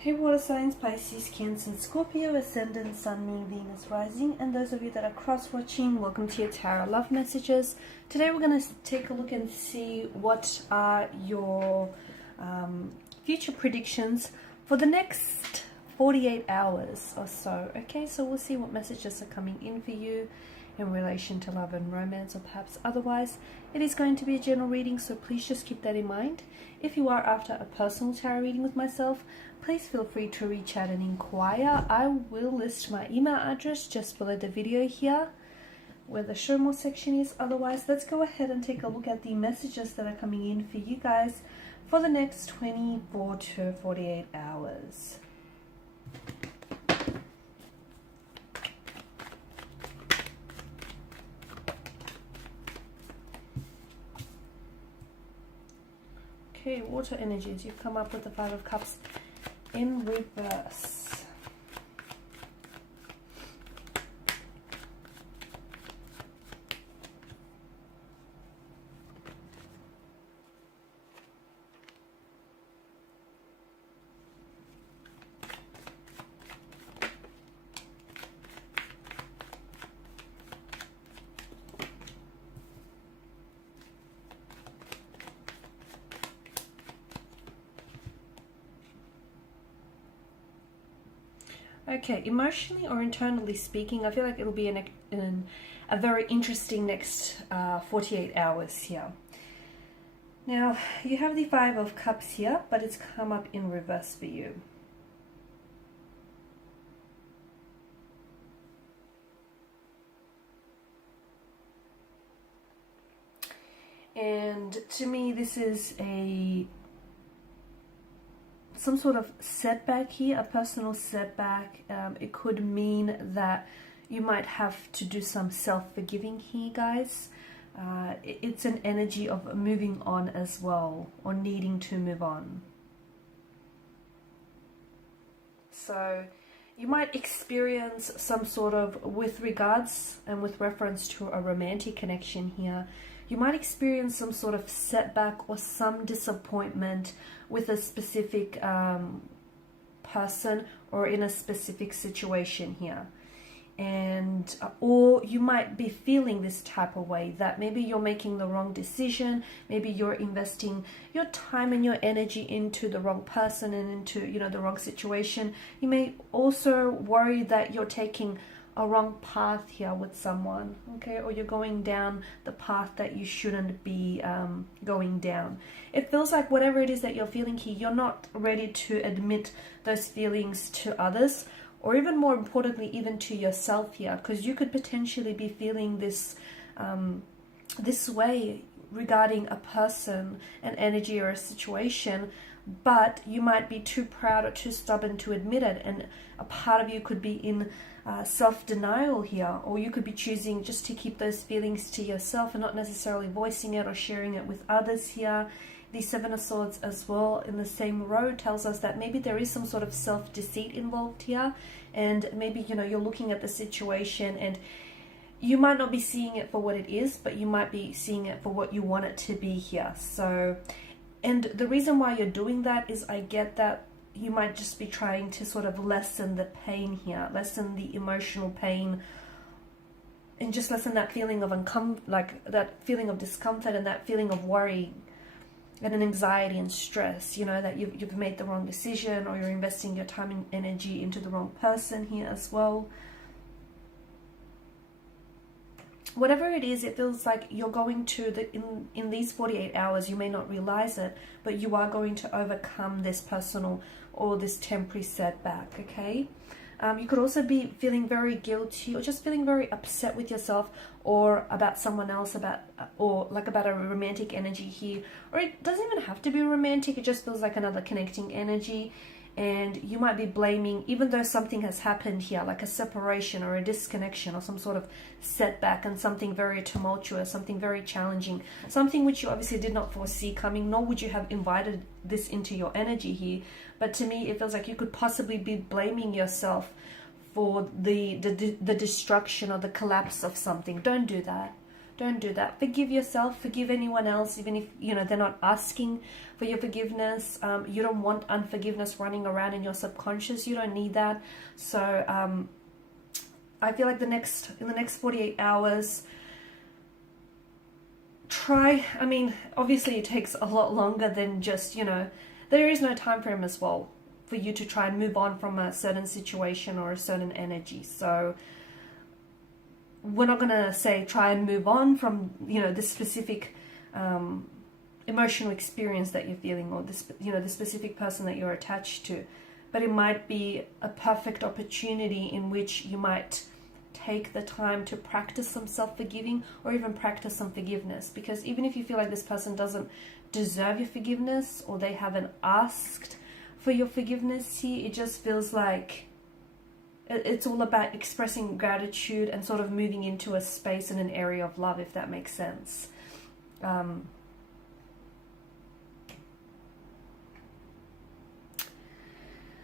Hey water signs, Pisces, Cancer, Scorpio, Ascendant, Sun, Moon, Venus, Rising, and those of you that are cross-watching, welcome to your Tarot Love Messages. Today we're going to take a look and see what are your future predictions for the next 48 hours or so. Okay, so we'll see what messages are coming in for you in relation to love and romance, or perhaps otherwise. It is going to be a general reading, so please just keep that in mind. If you are after a personal tarot reading with myself, please feel free to reach out and inquire. I will list my email address just below the video here where the show more section is. Otherwise, let's go ahead and take a look at the messages that are coming in for you guys for the next 24 to 48 hours. Okay, water energies. You've come up with the Five of Cups in reverse. Okay, emotionally or internally speaking, I feel like it'll be a very interesting next 48 hours here. Now, you have the Five of Cups here, but it's come up in reverse for you. And to me, this is some sort of setback here, a personal setback. It could mean that you might have to do some self-forgiving here, guys. It's an energy of moving on as well, or needing to move on. So you might experience some sort of, with regards and with reference to a romantic connection here, you might experience some sort of setback or some disappointment with a specific person or in a specific situation here. And or you might be feeling this type of way, that maybe you're making the wrong decision, maybe you're investing your time and your energy into the wrong person and into, you know, the wrong situation. You may also worry that you're taking a wrong path here with someone, okay, or you're going down the path that you shouldn't be going down. It feels like whatever it is that you're feeling here, you're not ready to admit those feelings to others, or even more importantly, even to yourself here, because you could potentially be feeling this this way regarding a person, an energy, or a situation, but you might be too proud or too stubborn to admit it, and a part of you could be in self-denial here, or you could be choosing just to keep those feelings to yourself and not necessarily voicing it or sharing it with others here. The Seven of Swords as well in the same row tells us that maybe there is some sort of self-deceit involved here, and maybe, you know, you're looking at the situation and you might not be seeing it for what it is, but you might be seeing it for what you want it to be here. So, and the reason why you're doing that is, I get that you might just be trying to sort of lessen the pain here, lessen the emotional pain, and just lessen that feeling of that feeling of discomfort and that feeling of worry and an anxiety and stress, you know, that you've made the wrong decision, or you're investing your time and energy into the wrong person here as well. Whatever it is, it feels like you're going to, in these 48 hours, you may not realize it, but you are going to overcome this personal or this temporary setback, okay? You could also be feeling very guilty, or just feeling very upset with yourself or about someone else, or like about a romantic energy here. Or it doesn't even have to be romantic, it just feels like another connecting energy. And you might be blaming, even though something has happened here, like a separation or a disconnection or some sort of setback, and something very tumultuous, something very challenging, something which you obviously did not foresee coming, nor would you have invited this into your energy here. But to me, it feels like you could possibly be blaming yourself for the destruction or the collapse of something. Don't do that. Don't do that. Forgive yourself, forgive anyone else, even if, you know, they're not asking for your forgiveness. You don't want unforgiveness running around in your subconscious. You don't need that. So I feel like in the next 48 hours, try, I mean, obviously it takes a lot longer than just, you know, there is no time frame as well for you to try and move on from a certain situation or a certain energy. So we're not going to say try and move on from, you know, this specific emotional experience that you're feeling, or this, you know, the specific person that you're attached to. But it might be a perfect opportunity in which you might take the time to practice some self-forgiving, or even practice some forgiveness. Because even if you feel like this person doesn't deserve your forgiveness, or they haven't asked for your forgiveness here, it just feels like it's all about expressing gratitude and sort of moving into a space and an area of love, if that makes sense.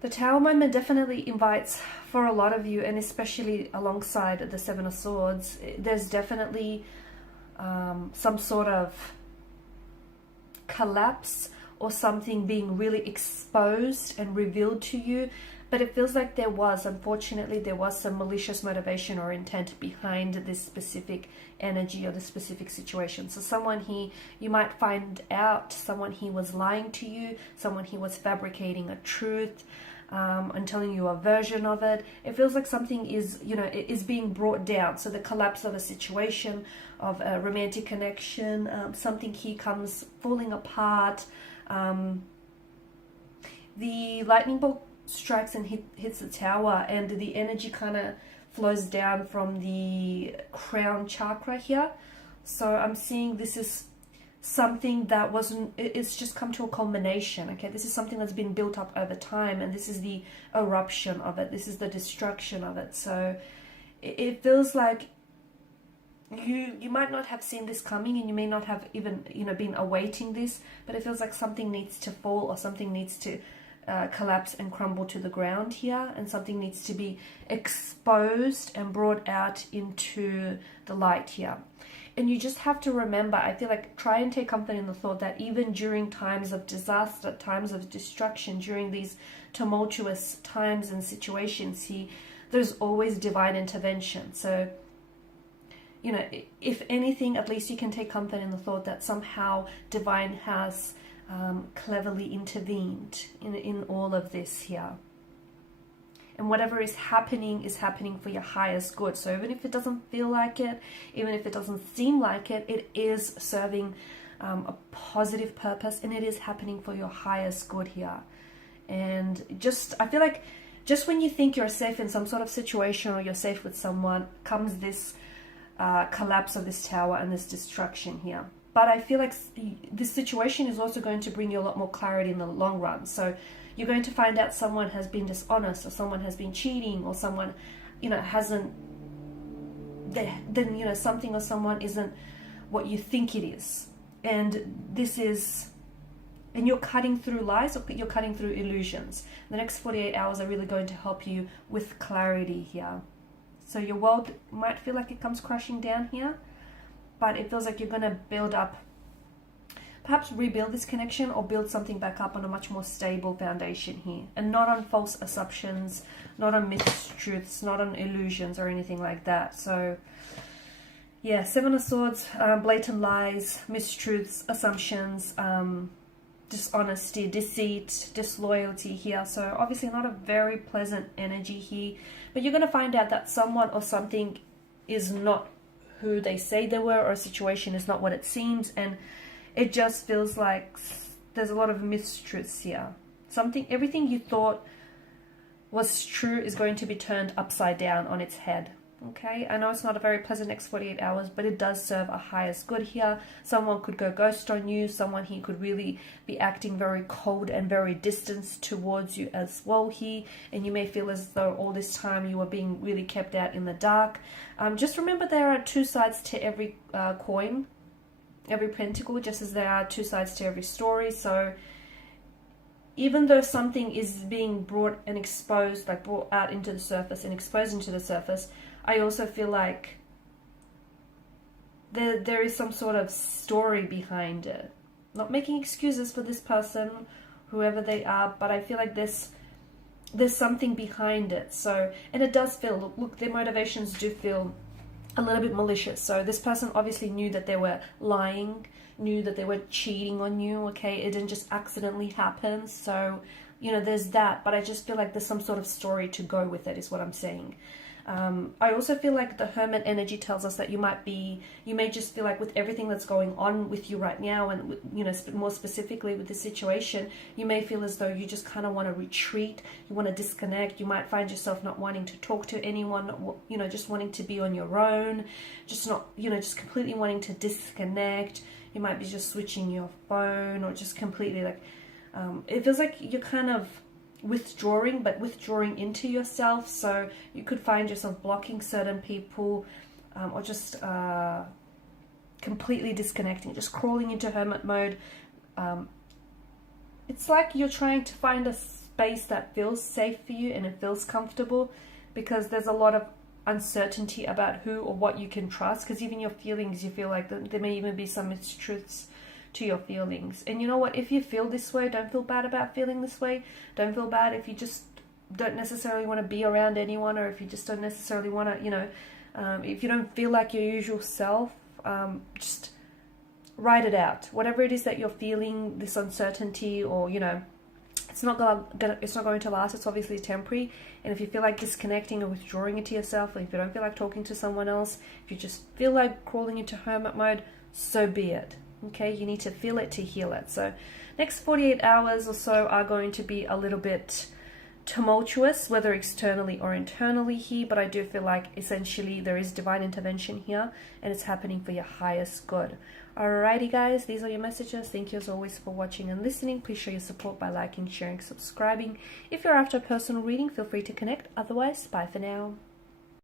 The Tower moment definitely invites, for a lot of you, and especially alongside the Seven of Swords, there's definitely some sort of collapse or something being really exposed and revealed to you. But it feels like unfortunately, there was some malicious motivation or intent behind this specific energy or this specific situation. So someone here, you might find out someone here was lying to you, someone here was fabricating a truth, and telling you a version of it. It feels like something is, you know, it is being brought down. So the collapse of a situation, of a romantic connection, something here comes falling apart. The lightning bolt strikes and hits the Tower, and the energy kind of flows down from the crown chakra here. So I'm seeing this is something that it's just come to a culmination. Okay, this is something that's been built up over time, and this is the eruption of it, this is the destruction of it. So it feels like you might not have seen this coming, and you may not have even, you know, been awaiting this, but it feels like something needs to fall, or something needs to collapse and crumble to the ground here, and something needs to be exposed and brought out into the light here. And you just have to remember, I feel like, try and take comfort in the thought that even during times of disaster, times of destruction, during these tumultuous times and situations here, there's always divine intervention. So, you know, if anything, at least you can take comfort in the thought that somehow divine has cleverly intervened in all of this here. And whatever is happening for your highest good. So even if it doesn't feel like it, even if it doesn't seem like it, it is serving a positive purpose, and it is happening for your highest good here. And I feel like just when you think you're safe in some sort of situation, or you're safe with someone, comes this collapse of this Tower and this destruction here. But I feel like this situation is also going to bring you a lot more clarity in the long run. So you're going to find out someone has been dishonest, or someone has been cheating, or someone, you know, hasn't, then, you know, something or someone isn't what you think it is. And you're cutting through lies, or you're cutting through illusions. The next 48 hours are really going to help you with clarity here. So your world might feel like it comes crashing down here, but it feels like you're going to build up, perhaps rebuild this connection, or build something back up on a much more stable foundation here, and not on false assumptions, not on mistruths, not on illusions or anything like that. So yeah, Seven of Swords, blatant lies, mistruths, assumptions, dishonesty, deceit, disloyalty here. So obviously not a very pleasant energy here, but you're going to find out that someone or something is not who they say they were, or a situation is not what it seems, and it just feels like there's a lot of mistruths here. Everything you thought was true is going to be turned upside down on its head. Okay, I know it's not a very pleasant next 48 hours, but it does serve a highest good here. Someone could go ghost on you. Someone here could really be acting very cold and very distant towards you as well here. And you may feel as though all this time you were being really kept out in the dark. Just remember, there are two sides to every coin, every pentacle, just as there are two sides to every story. So even though something is being brought and exposed, like brought out into the surface and exposed into the surface, I also feel like there is some sort of story behind it. Not making excuses for this person, whoever they are, but I feel like there's something behind it. So, and it does feel, look, their motivations do feel a little bit malicious. So this person obviously knew that they were lying, knew that they were cheating on you, okay? It didn't just accidentally happen. So, you know, there's that, but I just feel like there's some sort of story to go with it, is what I'm saying. I also feel like the Hermit energy tells us that you may just feel like with everything that's going on with you right now, and, you know, more specifically with the situation, you may feel as though you just kind of want to retreat, you want to disconnect, you might find yourself not wanting to talk to anyone, you know, just wanting to be on your own, just not, you know, just completely wanting to disconnect. You might be just switching your phone, or just completely like, it feels like you're kind of withdrawing, but withdrawing into yourself. So you could find yourself blocking certain people, or just completely disconnecting, just crawling into hermit mode. It's like you're trying to find a space that feels safe for you and it feels comfortable, because there's a lot of uncertainty about who or what you can trust, because even your feelings, you feel like there may even be some mistruths to your feelings. And you know what, if you feel this way, don't feel bad about feeling this way. Don't feel bad if you just don't necessarily want to be around anyone, or if you just don't necessarily want to, you know, if you don't feel like your usual self, just write it out. Whatever it is that you're feeling, this uncertainty, or, you know, it's not going to last. It's obviously temporary. And if you feel like disconnecting or withdrawing into yourself, or if you don't feel like talking to someone else, if you just feel like crawling into hermit mode, so be it. Okay, you need to feel it to heal it. So next 48 hours or so are going to be a little bit tumultuous, whether externally or internally here, but I do feel like essentially there is divine intervention here, and it's happening for your highest good. Alrighty guys, these are your messages. Thank you as always for watching and listening. Please show your support by liking, sharing, subscribing. If you're after a personal reading, feel free to connect. Otherwise, bye for now.